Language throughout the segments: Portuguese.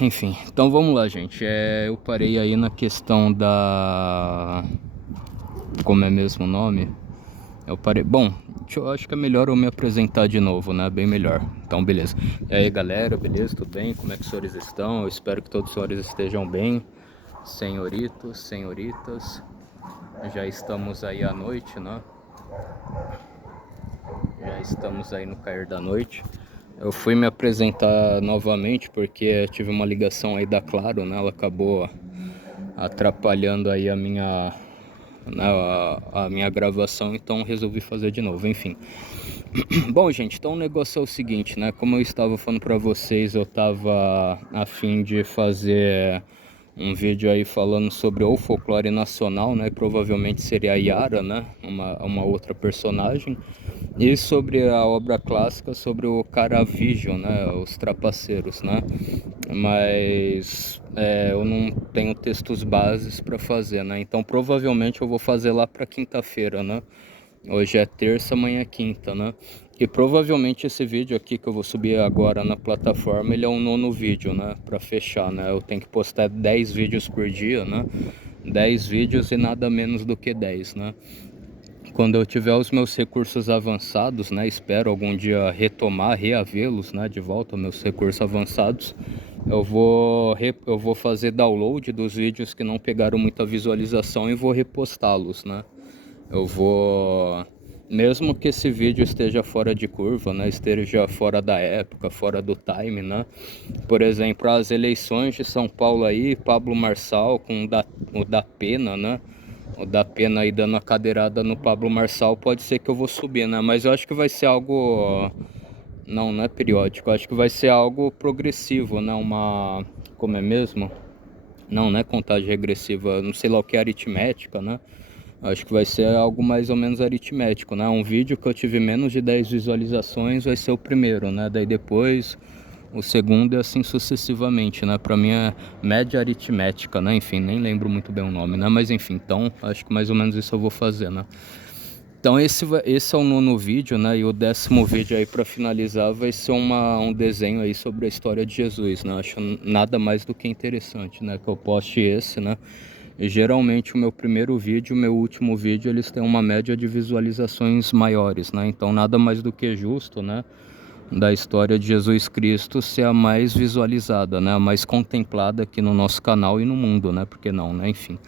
Enfim, então vamos lá, gente. Eu parei aí na questão da... Como é mesmo o nome? Eu parei... Bom, eu acho que é melhor eu me apresentar de novo, né? Bem melhor. Então, beleza. E aí, galera, beleza? Tudo bem? Como é que os senhores estão? Eu espero que todos os senhores estejam bem. Senhoritos, senhoritas. Já estamos aí à noite, né? Já estamos aí no cair da noite. Eu fui me apresentar novamente porque tive uma ligação aí da Claro, né? Ela acabou atrapalhando aí né, a minha gravação, então resolvi fazer de novo, enfim. Bom, gente, então o negócio é o seguinte, né? Como eu estava falando para vocês, eu tava a fim de fazer um vídeo aí falando sobre o folclore nacional, né? Provavelmente seria a Yara, né? Uma outra personagem. E sobre a obra clássica, sobre o Caravaggio, né? Os trapaceiros, né? Mas eu não tenho textos bases para fazer, né? Então provavelmente eu vou fazer lá para quinta-feira, né? Hoje é terça, amanhã é quinta, né? E provavelmente esse vídeo aqui que eu vou subir agora na plataforma, ele é o nono vídeo, né? Pra fechar, né? Eu tenho que postar 10 vídeos por dia, né? 10 vídeos e nada menos do que 10, né? Quando eu tiver os meus recursos avançados, né? Espero algum dia retomar, reavê-los, né? De volta, meus recursos avançados. Eu vou fazer download dos vídeos que não pegaram muita visualização e vou repostá-los, né? Eu vou, mesmo que esse vídeo esteja fora de curva, né, esteja fora da época, fora do time, né? Por exemplo, as eleições de São Paulo aí, Pablo Marçal com o da Pena, né? O da Pena aí dando a cadeirada no Pablo Marçal, pode ser que eu vou subir, né? Mas eu acho que vai ser algo, não é periódico, eu acho que vai ser algo progressivo, né? Como é mesmo? Não é contagem regressiva, não sei lá o que é aritmética, né? Acho que vai ser algo mais ou menos aritmético, né? Um vídeo que eu tive menos de 10 visualizações vai ser o primeiro, né? Daí depois o segundo e assim sucessivamente, né? Pra mim é média aritmética, né? Enfim, nem lembro muito bem o nome, né? Mas enfim, então acho que mais ou menos isso eu vou fazer, né? Então esse é o nono vídeo, né? E o 10º vídeo aí para finalizar vai ser um desenho aí sobre a história de Jesus, né? Acho nada mais do que interessante, né? Que eu poste esse, né? E geralmente o meu primeiro vídeo, o meu último vídeo, eles têm uma média de visualizações maiores, né? Então nada mais do que justo, né? Da história de Jesus Cristo ser a mais visualizada, né? A mais contemplada aqui no nosso canal e no mundo, né? Porque não, né? Enfim.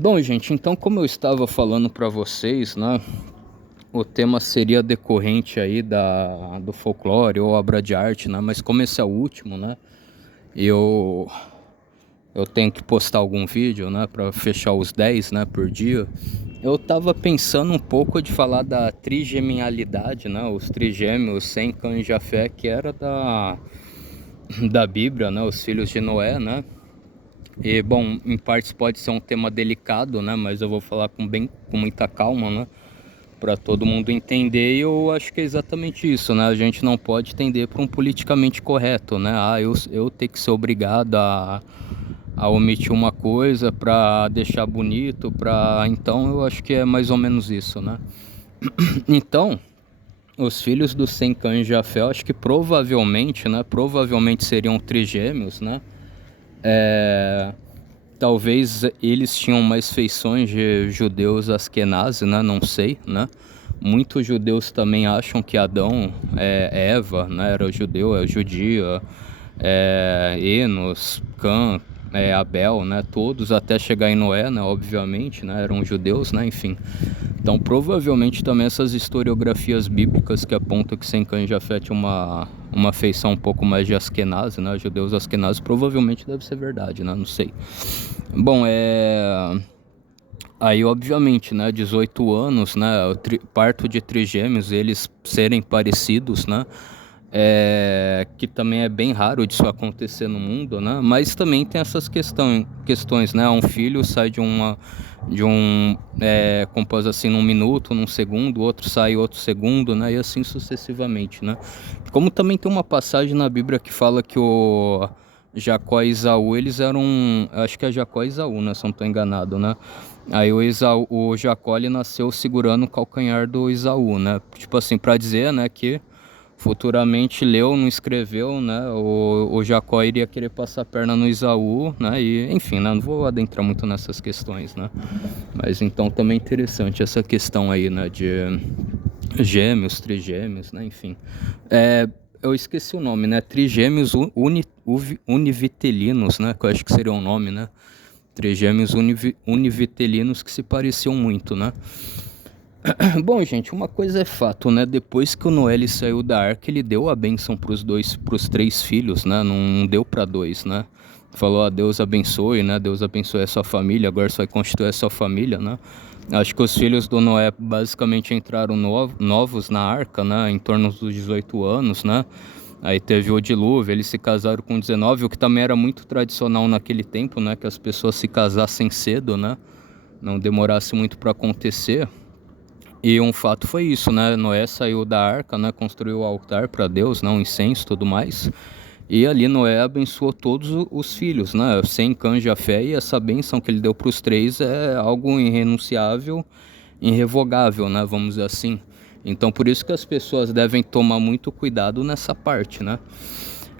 Bom, gente, então como eu estava falando para vocês, né? O tema seria decorrente aí do folclore ou obra de arte, né? Mas como esse é o último, né? Eu eu tenho que postar algum vídeo, né, para fechar os 10, né, por dia. Eu tava pensando um pouco de falar da trigemialidade, né, os trigêmeos sem Cã e Jafé, que era da Bíblia, né, os filhos de Noé, né. E bom, em partes pode ser um tema delicado, né, mas eu vou falar com muita calma, né, para todo mundo entender. E eu acho que é exatamente isso, né? A gente não pode tender para um politicamente correto, né? Eu ter que ser obrigado a omitir uma coisa para deixar bonito, então eu acho que é mais ou menos isso, né? Então, os filhos do Sem Cã e Jafé, eu acho que provavelmente, né? Provavelmente seriam trigêmeos, né? Talvez eles tinham mais feições de judeus askenazi, né? Não sei, né? Muitos judeus também acham que Adão, Eva, né? Era judeu, é judia, Enos, Cã, Abel, né? Todos até chegar em Noé, né? Obviamente, né? Eram judeus, né? Enfim. Então, provavelmente também essas historiografias bíblicas que apontam que Sem Cã e Jafé tinha uma feição um pouco mais de Askenazi, né? Judeus Askenazi, provavelmente deve ser verdade, né? Não sei. Bom, aí, obviamente, né, 18 anos, né, parto de trigêmeos, eles serem parecidos, né, que também é bem raro disso acontecer no mundo, né, mas também tem essas questões, né, um filho sai compôs assim num minuto, num segundo, outro sai outro segundo, né, e assim sucessivamente, né. Como também tem uma passagem na Bíblia que fala que o Jacó e Esaú, eles eram, acho que é Jacó e Esaú, né, se eu não estou enganado, né. Aí o Jacó ele nasceu segurando o calcanhar do Esaú, né? Tipo assim, para dizer, né, que futuramente leu, não escreveu, né? O Jacó iria querer passar a perna no Esaú, né? E, enfim, né? Não vou adentrar muito nessas questões, né? Mas então também é interessante essa questão aí, né? De gêmeos, trigêmeos, né? Enfim. Eu esqueci o nome, né? Trigêmeos univitelinos, né? Que eu acho que seria o nome, né? Trigêmeos univitelinos que se pareciam muito, né? Bom, gente, uma coisa é fato, né? Depois que o Noé saiu da arca, ele deu a bênção pros três filhos, né? Não deu para dois, né? Falou, Deus abençoe, né? Deus abençoe a sua família, agora você vai constituir a sua família, né? Acho que os filhos do Noé basicamente entraram novos na arca, né? Em torno dos 18 anos, né? Aí teve o dilúvio, eles se casaram com 19, o que também era muito tradicional naquele tempo, né? Que as pessoas se casassem cedo, né? Não demorasse muito para acontecer. E um fato foi isso, né? Noé saiu da arca, né? Construiu o altar para Deus, né? Um incenso e tudo mais. E ali Noé abençoou todos os filhos, né? Sem canja a fé, e essa bênção que ele deu para os três é algo irrenunciável, irrevogável, né? Vamos dizer assim. Então por isso que as pessoas devem tomar muito cuidado nessa parte, né?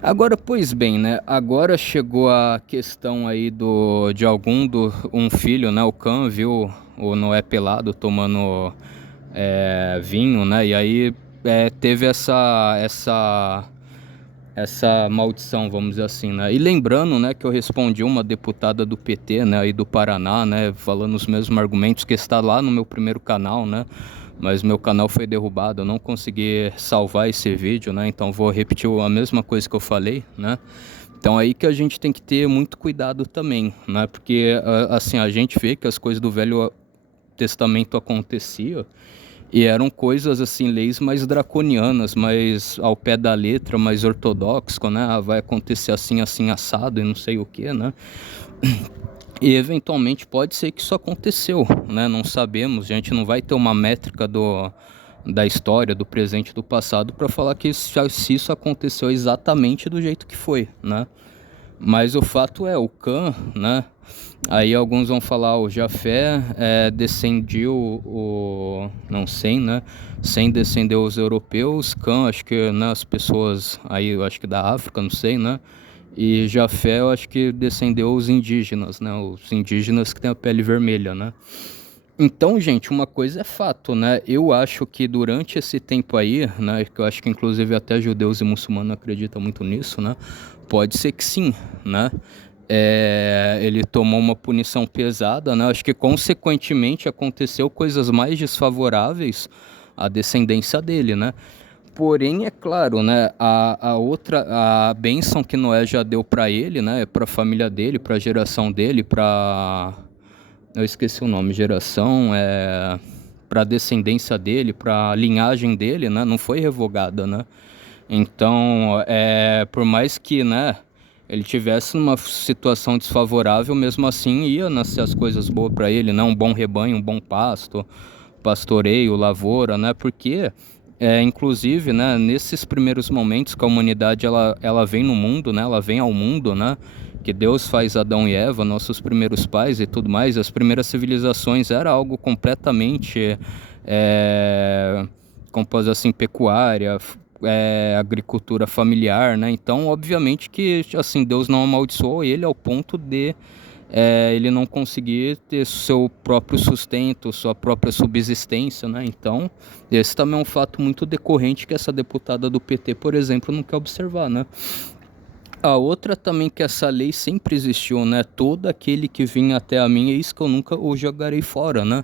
Agora, pois bem, né? Agora chegou a questão aí de um filho, né? O Cã viu o Noé pelado tomando vinho, né? E aí teve essa maldição, vamos dizer assim, né? E lembrando, né, que eu respondi uma deputada do PT, né, aí do Paraná, né, falando os mesmos argumentos, que está lá no meu primeiro canal, né? Mas meu canal foi derrubado, eu não consegui salvar esse vídeo, né? Então vou repetir a mesma coisa que eu falei, né? Então aí que a gente tem que ter muito cuidado também, né? Porque assim, a gente vê que as coisas do Velho Testamento aconteciam e eram coisas assim, leis mais draconianas, mais ao pé da letra, mais ortodoxo, né? Vai acontecer assim, assim, assado e não sei o que, né? E eventualmente pode ser que isso aconteceu, né? Não sabemos, a gente não vai ter uma métrica da história, do presente e do passado para falar que se isso aconteceu exatamente do jeito que foi, né? Mas o fato é, o Cã, né? Aí alguns vão falar, o Jafé descendiu não sei, né? Sem descender os europeus, Cã, acho que, né, as pessoas aí, eu acho que da África, não sei, né? E Jafé, eu acho que descendeu os indígenas, né? Os indígenas que têm a pele vermelha, né? Então, gente, uma coisa é fato, né? Eu acho que durante esse tempo aí, né? Que eu acho que inclusive até judeus e muçulmanos acreditam muito nisso, né? Pode ser que sim, né? Ele tomou uma punição pesada, né? Acho que consequentemente aconteceu coisas mais desfavoráveis à descendência dele, né? Porém, é claro, né? A bênção que Noé já deu para ele, né? Para a família dele, para a geração dele, eu esqueci o nome, para a descendência dele, para a linhagem dele, né? Não foi revogada, né? Então, por mais que, né, ele tivesse numa situação desfavorável, mesmo assim ia nascer as coisas boas para ele, né? Um bom rebanho, um bom pasto, pastoreio, lavoura, né? Porque, inclusive, né, nesses primeiros momentos que a humanidade ela vem no mundo, né? Ela vem ao mundo, né? Que Deus faz Adão e Eva, nossos primeiros pais e tudo mais, as primeiras civilizações era algo completamente, como posso dizer assim, pecuária, agricultura familiar, né? Então, obviamente que, assim, Deus não amaldiçoou ele ao ponto de ele não conseguir ter seu próprio sustento, sua própria subsistência, né? Então, esse também é um fato muito decorrente que essa deputada do PT, por exemplo, não quer observar, né? A outra também que essa lei sempre existiu, né? Todo aquele que vinha até a mim, é isso que eu nunca o jogarei fora, né?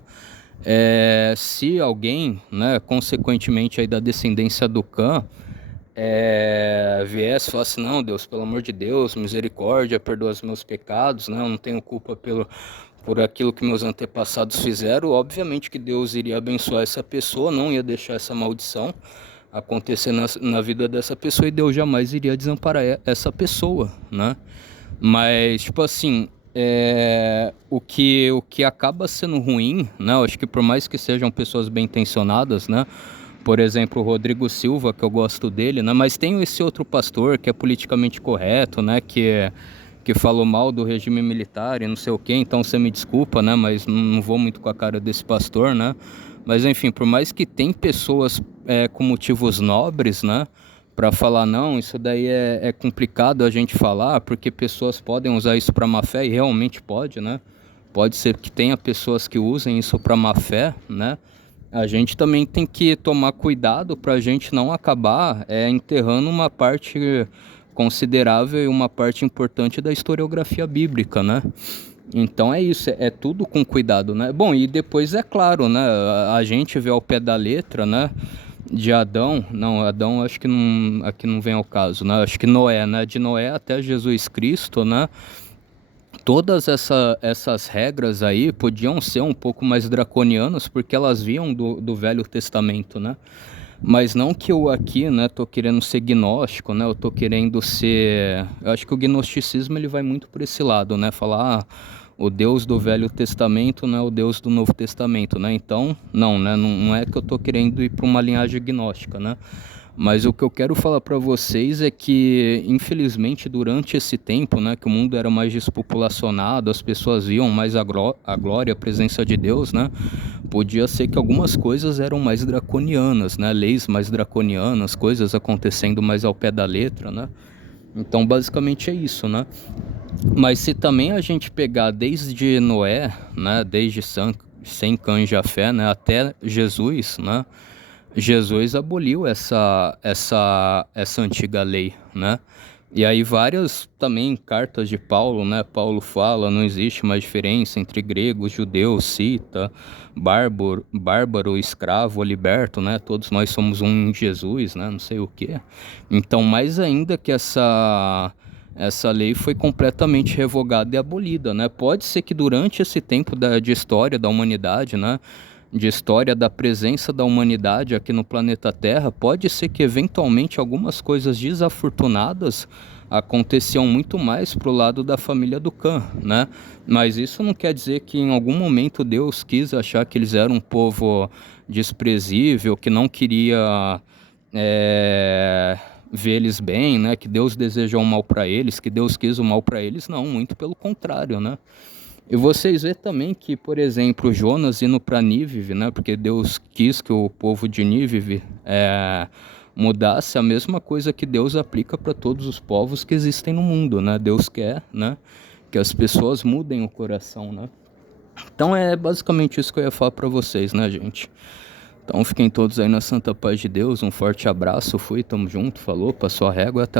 Se alguém, né, consequentemente aí da descendência do Cã, viesse e falasse, não, Deus, pelo amor de Deus, misericórdia, perdoa os meus pecados, né? Eu não tenho culpa por aquilo que meus antepassados fizeram, obviamente que Deus iria abençoar essa pessoa, não ia deixar essa maldição acontecer na vida dessa pessoa e Deus jamais iria desamparar essa pessoa, né? Mas, tipo assim, o que acaba sendo ruim, né? Eu acho que por mais que sejam pessoas bem intencionadas, né? Por exemplo, o Rodrigo Silva, que eu gosto dele, né? Mas tem esse outro pastor que é politicamente correto, né? Que falou mal do regime militar e não sei o quê, então você me desculpa, né? Mas não vou muito com a cara desse pastor, né? Mas enfim, por mais que tem pessoas com motivos nobres, né? para falar, não, isso daí é complicado a gente falar, porque pessoas podem usar isso para má fé, e realmente pode, né? Pode ser que tenha pessoas que usem isso para má fé, né? A gente também tem que tomar cuidado para a gente não acabar enterrando uma parte considerável e uma parte importante da historiografia bíblica, né? Então é isso, é tudo com cuidado, né? Bom, e depois é claro, né? A gente vê ao pé da letra, né? De Adão, não, Adão acho que não, aqui não vem ao caso, né? Acho que Noé, né? De Noé até Jesus Cristo, né? Todas essas regras aí podiam ser um pouco mais draconianas porque elas vinham do Velho Testamento, né? Mas não que eu aqui, né, tô querendo ser gnóstico, né? Eu tô querendo ser... Eu acho que o gnosticismo ele vai muito por esse lado, né? Falar, o Deus do Velho Testamento não é o Deus do Novo Testamento, né? Então, não, né? Não é que eu tô querendo ir para uma linhagem gnóstica, né? Mas o que eu quero falar para vocês é que, infelizmente, durante esse tempo, né, que o mundo era mais despopulacionado, as pessoas viam mais a glória, a presença de Deus, né, podia ser que algumas coisas eram mais draconianas, né, leis mais draconianas, coisas acontecendo mais ao pé da letra, né. Então, basicamente é isso, né. Mas se também a gente pegar desde Noé, né, desde sem cães de fé, né, até Jesus, né, Jesus aboliu essa antiga lei, né? E aí várias também cartas de Paulo, né? Paulo fala, não existe mais diferença entre grego, judeu, cita, bárbaro, escravo, liberto, né? Todos nós somos um em Jesus, né? Não sei o quê. Então, mais ainda que essa lei foi completamente revogada e abolida, né? Pode ser que durante esse tempo de história da humanidade, né? De história da presença da humanidade aqui no planeta Terra, pode ser que eventualmente algumas coisas desafortunadas aconteciam muito mais pro lado da família do Cã, né? Mas isso não quer dizer que em algum momento Deus quis achar que eles eram um povo desprezível, que não queria ver eles bem, né? Que Deus desejou o mal para eles, que Deus quis o mal para eles. Não, muito pelo contrário, né? E vocês vê também que, por exemplo, Jonas indo para Nínive, né? Porque Deus quis que o povo de Nínive mudasse, a mesma coisa que Deus aplica para todos os povos que existem no mundo, né? Deus quer, né? Que as pessoas mudem o coração, né? Então é basicamente isso que eu ia falar para vocês, né, gente? Então fiquem todos aí na santa paz de Deus, um forte abraço, fui, tamo junto, falou, passou a régua, até a